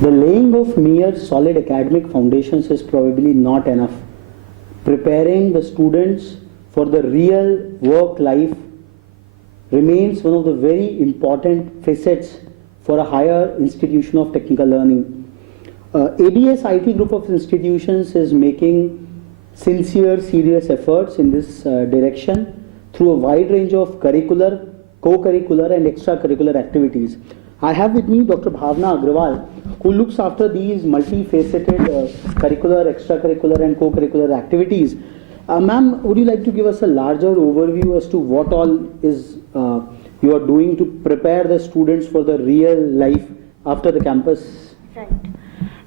The laying of mere solid academic foundations is probably not enough. Preparing the students for the real work life remains one of the very important facets for a higher institution of technical learning. ABS IT group of institutions is making sincere, serious efforts in this direction through a wide range of curricular, co-curricular and extracurricular activities. I have with me Dr. Bhavna Agrawal, who looks after these multifaceted curricular, extracurricular and co-curricular activities. Ma'am, would you like to give us a larger overview as to what all is you are doing to prepare the students for the real life after the campus? Right.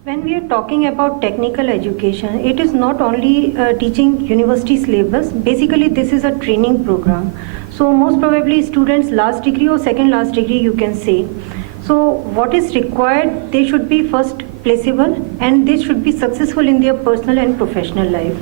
When we are talking about technical education, it is not only teaching university syllabus. Basically, this is a training program. So most probably students last degree or second last degree, you can say. So what is required, they should be first placeable and they should be successful in their personal and professional life.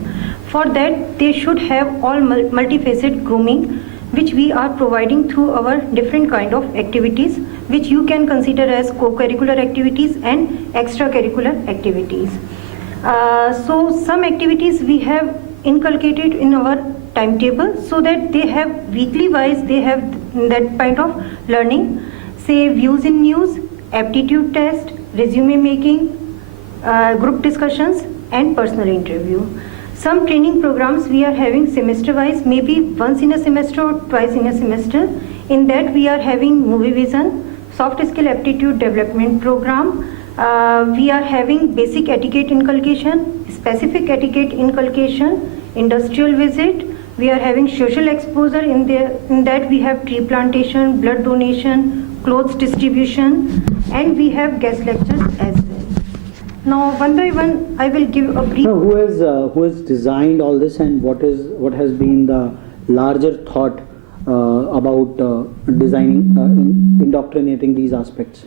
For that, they should have all multifaceted grooming, which we are providing through our different kind of activities, which you can consider as co-curricular activities and extracurricular activities. So some activities we have inculcated in our timetable so that they have weekly wise, they have that kind of learning, say views in news, aptitude test, resume making, group discussions and personal interview. Some training programs we are having semester wise, maybe once in a semester or twice in a semester. In that we are having movie vision, soft skill aptitude development program. We are having basic etiquette inculcation, specific etiquette inculcation, industrial visit. We are having social exposure. In that we have tree plantation, blood donation, clothes distribution, and we have guest lectures as well. Now, one by one, I will give a brief. Who has designed all this, and what has been the larger thought about designing, indoctrinating these aspects?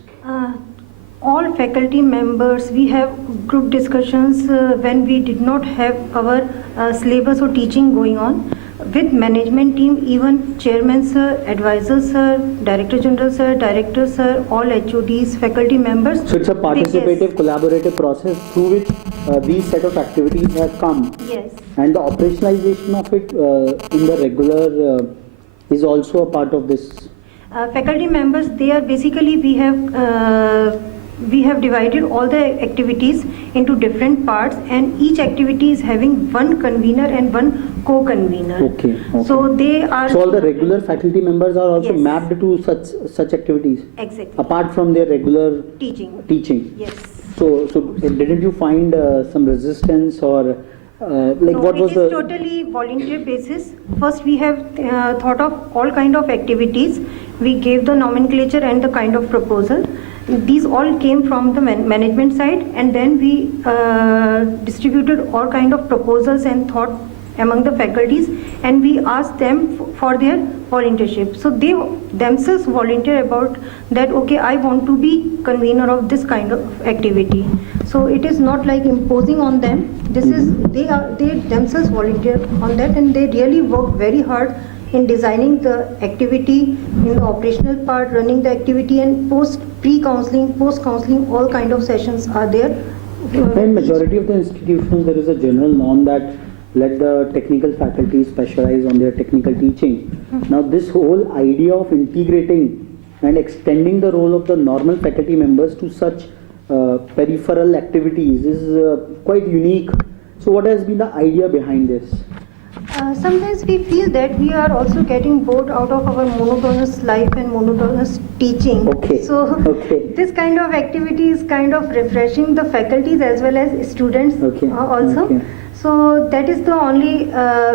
All faculty members, we have group discussions when we did not have our syllabus or teaching going on. With management team, even chairman sir, advisors sir, director general sir, director sir, all HODs, faculty members. So it's a participative, collaborative process through which these set of activities have come. Yes. And the operationalization of it in the regular is also a part of this. Faculty members, they are basically, we have divided all the activities into different parts, and each activity is having one convener and one co-convener. Okay. So they are. So all the regular faculty members are also Yes. mapped to such activities. Exactly. Apart from their regular Teaching. Yes. So didn't you find some resistance or like No, what was it is totally volunteer basis. First we have thought of all kind of activities. We gave the nomenclature and the kind of proposal. These all came from the management side, and then we distributed all kind of proposals and thought among the faculties, and we asked them for their volunteership. So they themselves volunteer about that, okay, I want to be convener of this kind of activity. So it is not like imposing on them. This is they themselves volunteer on that, and they really work very hard in designing the activity, in the operational part, running the activity, and pre-counseling, post-counseling, all kind of sessions are there. In majority of the institutions, there is a general norm that let the technical faculty specialize on their technical teaching. Now, this whole idea of integrating and extending the role of the normal faculty members to such peripheral activities is quite unique. So, what has been the idea behind this? Sometimes we feel that we are also getting bored out of our monotonous life and monotonous teaching. So this kind of activity is kind of refreshing the faculties as well as students also. So that is the only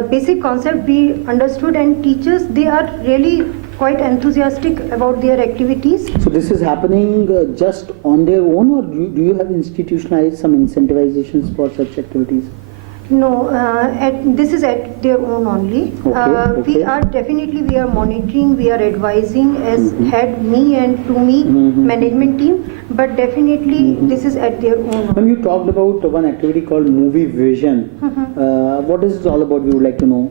basic concept we understood, and teachers, they are really quite enthusiastic about their activities. So this is happening just on their own, or do you have institutionalized some incentivizations for such activities? No, this is at their own only. We are definitely monitoring, we are advising as head me and to me management team, but definitely this is at their own. When you talked about one activity called movie vision, what is it all about? We would like to know.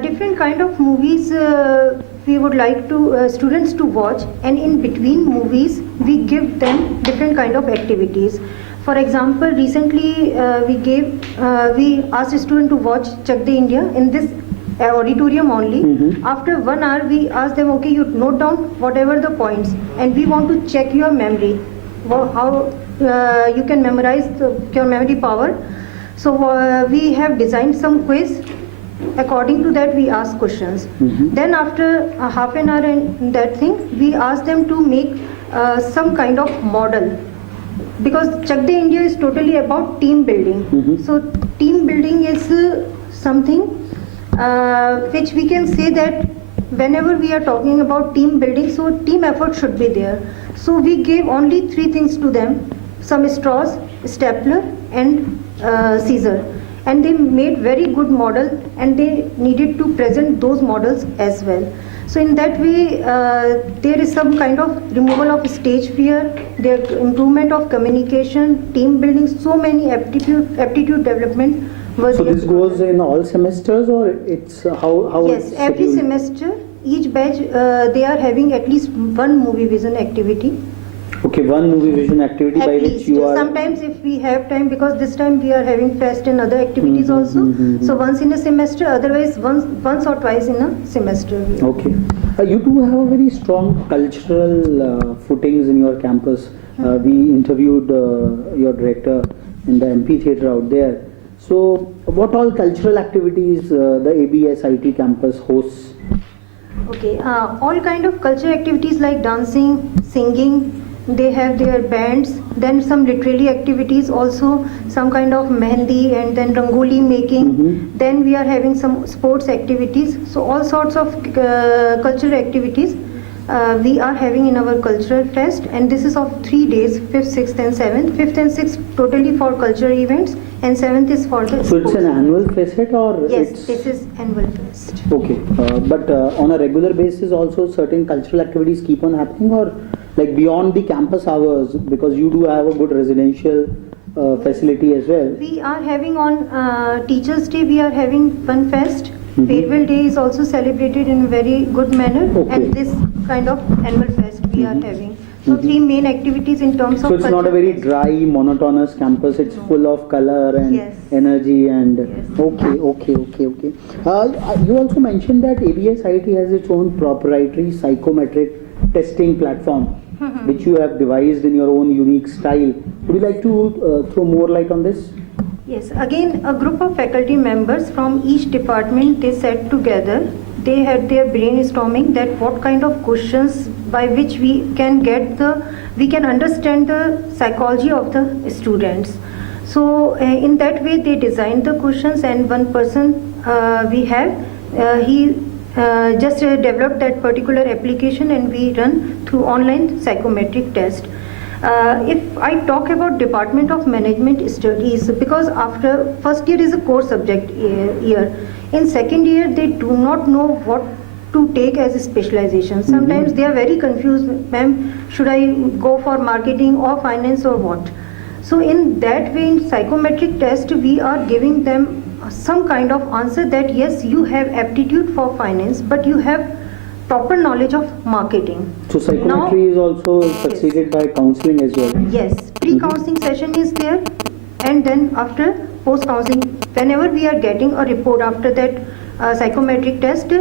Different kind of movies we would like to students to watch, and in between movies we give them different kind of activities. For example, recently we asked a student to watch Chak De India in this auditorium only. After 1 hour we asked them, okay, you note down whatever the points, and we want to check your memory, how you can memorize your memory power. So we have designed some quiz. According to that we ask questions. Then after half an hour in that thing, we ask them to make some kind of model, because Chak De India is totally about team building. So team building is something which we can say that whenever we are talking about team building, so team effort should be there. So we gave only 3 things to them: some straws, stapler and scissor, and they made very good model, and they needed to present those models as well. So in that way there is some kind of removal of stage fear, there improvement of communication, team building, so many aptitude development was So there. this goes in all semesters, or it's how Yes, it's every scheduled? semester each batch they are having at least one movie vision activity. Okay, one movie vision activity At by least. which you are. Sometimes if we have time, because this time we are having fest and other activities also. So once in a semester, otherwise once or twice in a semester. Okay. You do have a very strong cultural footings in your campus. We interviewed your director in the MP theatre out there. So, what all cultural activities the ABS IT campus hosts? Okay, all kind of culture activities like dancing, singing, they have their bands, then some literary activities also, some kind of mehendi and then rangoli making. Then we are having some sports activities. So all sorts of cultural activities we are having in our cultural fest, and this is of 3 days, 5th, 6th and 7th. 5th and 6th totally for cultural events, and 7th is for the So, it's sports. an annual fest, or Yes, it's. this is annual fest. Okay, but on a regular basis also certain cultural activities keep on happening, or like beyond the campus hours, because you do have a good residential facility as well. We are having on Teachers' Day, we are having one fest. Farewell Day is also celebrated in a very good manner, Okay. and this kind of annual fest we are having. So 3 main activities in terms of So it's not a culture very fest. dry, monotonous campus. It's full of color and Yes. energy and. Yes. Okay. You also mentioned that ABS IT has its own proprietary psychometric testing platform, which you have devised in your own unique style. Would you like to throw more light on this? Yes, again a group of faculty members from each department, they sat together, they had their brainstorming that what kind of questions by which we can understand the psychology of the students. So in that way they designed the questions, and one person we have he just developed that particular application, and we run through online psychometric test. If I talk about Department of Management Studies, because after first year is a core subject year, in second year they do not know what to take as a specialization. Sometimes they are very confused, ma'am, should I go for marketing or finance or what? So in that way, in psychometric test, we are giving them some kind of answer that yes, you have aptitude for finance, but you have proper knowledge of marketing. So psychometry is also succeeded by counseling as well. Yes, pre-counseling session is there, and then after post-counseling, whenever we are getting a report after that psychometric test,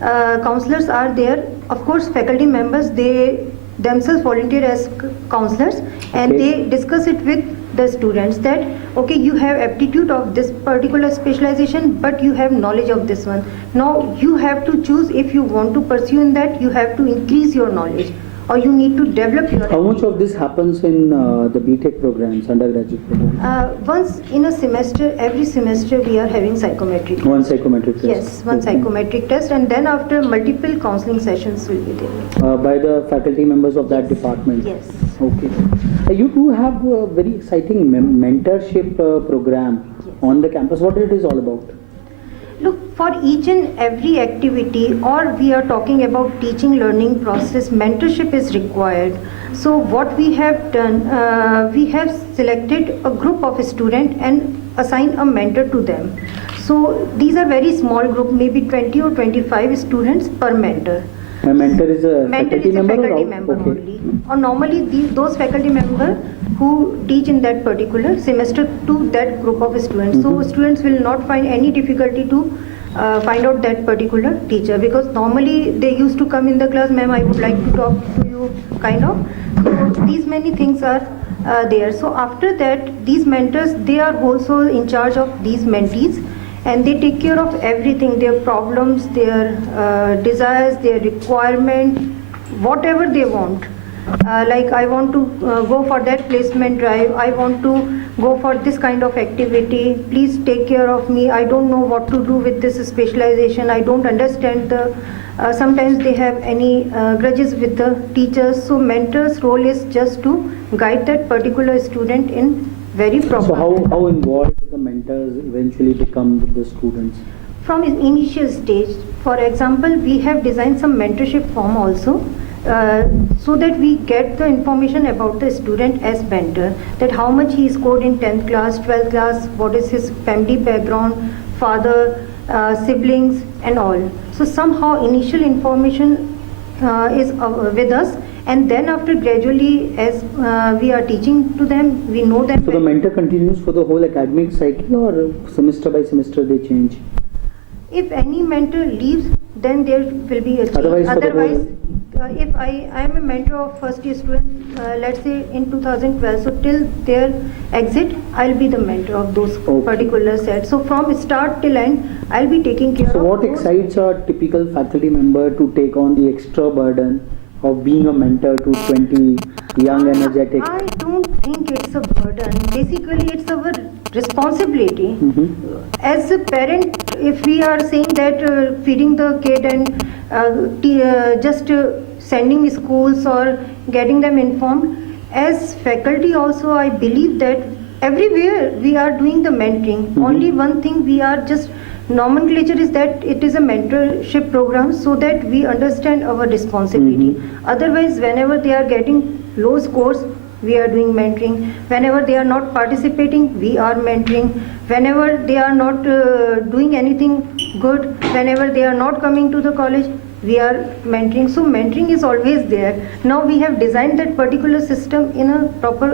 counselors are there. Of course, faculty members, they themselves volunteer as counselors, and they discuss it with the students that okay, you have aptitude of this particular specialization, but you have knowledge of this one. Now you have to choose if you want to pursue in that. You have to increase your knowledge, or you need to develop your. How much of this happens in the BTech programs, undergraduate programs? Once in a semester, every semester we are having psychometric. One psychometric test. Yes, one Okay. psychometric test, and then after multiple counseling sessions will be there. By the faculty members of that department. Yes. Okay. You do have a very exciting mentorship program on the campus. What it is all about? Look, for each and every activity, or we are talking about teaching learning process, mentorship is required. So what we have done, we have selected a group of students and assigned a mentor to them. So these are very small group, maybe 20 or 25 students per mentor. A mentor is a Mentor faculty is a member faculty or member okay. only. Or normally those faculty member who teach in that particular semester to that group of students. So Mhm. students will not find any difficulty to find out that particular teacher, because normally they used to come in the class, ma'am, I would like to talk to you, kind of. So these many things are there. So after that, these mentors, they are also in charge of these mentees, and they take care of everything, their problems, their desires, their requirement, whatever they want. Like I want to go for that placement drive, I want to go for this kind of activity, please take care of me, I don't know what to do with this specialization, I don't understand the sometimes they have any grudges with the teachers. So mentor's role is just to guide that particular student in very proper So manner. how involved the mentors eventually become with the students? From its initial stage, for example, we have designed some mentorship form also, so that we get the information about the student as mentor, that how much he scored in 10th class, 12th class, what is his family background, father, siblings and all. So somehow initial information is with us, and then after gradually as we are teaching to them, we know them. So the mentor continues for the whole academic cycle, or semester by semester they change? If any mentor leaves, then there will be a change. Otherwise, for the whole- If I am a mentor of first year student, let's say in 2012, so till their exit, I'll be the mentor of those Okay. particular sets. So from start till end, I'll be taking care So of what those. excites a typical faculty member to take on the extra burden of being a mentor to 20 young, energetic? I don't think it's a burden. Basically, it's our responsibility. Mhm. As a parent, if we are saying that feeding the kid and just sending schools or getting them informed, as faculty also, I believe that everywhere we are doing the mentoring. Mhm. Only one thing we are just nomenclature is that it is a mentorship program, so that we understand our responsibility. Otherwise, whenever they are getting low scores, we are doing mentoring. Whenever they are not participating, we are mentoring. Whenever they are not doing anything good, whenever they are not coming to the college, we are mentoring. So mentoring is always there. Now we have designed that particular system in a proper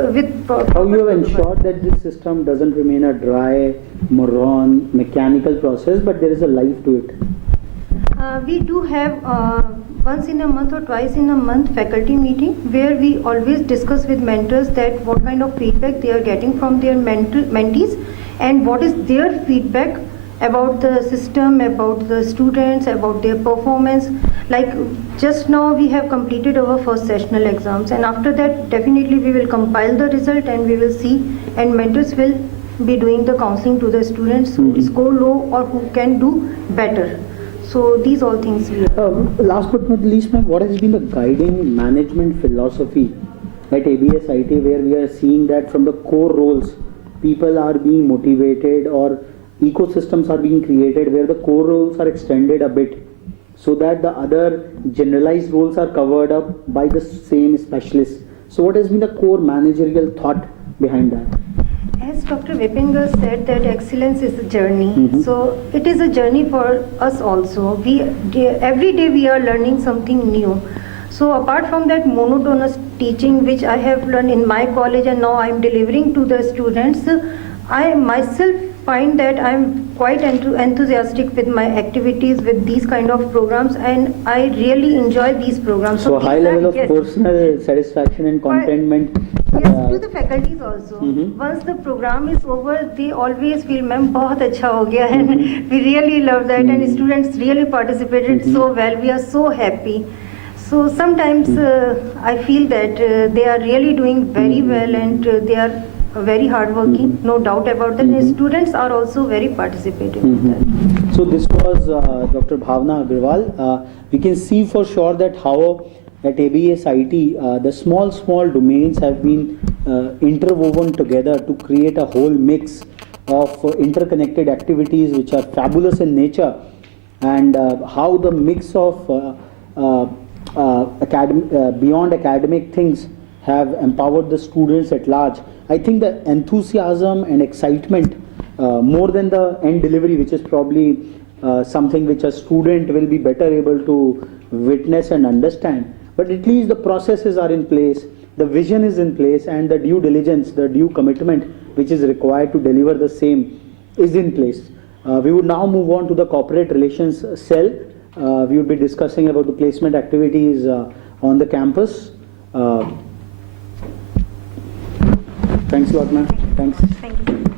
How you have ensured that this system doesn't remain a dry, morone, mechanical process, but there is a life to it? We do have once in a month or twice in a month faculty meeting, where we always discuss with mentors that what kind of feedback they are getting from their mentees, and what is their feedback about the system, about the students, about their performance. Like just now we have completed our first sessional exams, and after that definitely we will compile the result and we will see, and mentors will be doing the counseling to the students who score low or who can do better. So these all things we Last but not least, ma'am, what has been the guiding management philosophy at ABS IT, where we are seeing that from the core roles, people are being motivated, or ecosystems are being created where the core roles are extended a bit, so that the other generalized roles are covered up by the same specialists. So what has been the core managerial thought behind that? As Dr. Vipingar said, that excellence is a journey. Mhm. So it is a journey for us also. Every day we are learning something new. So apart from that monotonous teaching which I have learned in my college and now I am delivering to the students, I myself find that I am quite enthusiastic with my activities with these kind of programs, and I really enjoy these programs. So high these are- level of yes. personal satisfaction and contentment. Yes, to the faculties also. Mhm. Once the program is over, they always feel, "Ma'am, बहुत अच्छा हो गया," and we really love that, and students really participated so well. We are so happy. So sometimes I feel that they are really doing very well, and they are very hardworking, no doubt about that. And students are also very participative in that. So this was Dr. Bhavna Agarwal. We can see for sure that how at ABS IT the small domains have been interwoven together to create a whole mix of interconnected activities which are fabulous in nature, and how the mix of beyond academic things have empowered the students at large. I think the enthusiasm and excitement, more than the end delivery, which is probably something which a student will be better able to witness and understand, but at least the processes are in place, the vision is in place, and the due diligence, the due commitment which is required to deliver the same is in place. We would now move on to the corporate relations cell. We would be discussing about the placement activities on the campus. Thanks a lot, ma'am. Thanks. Thank you.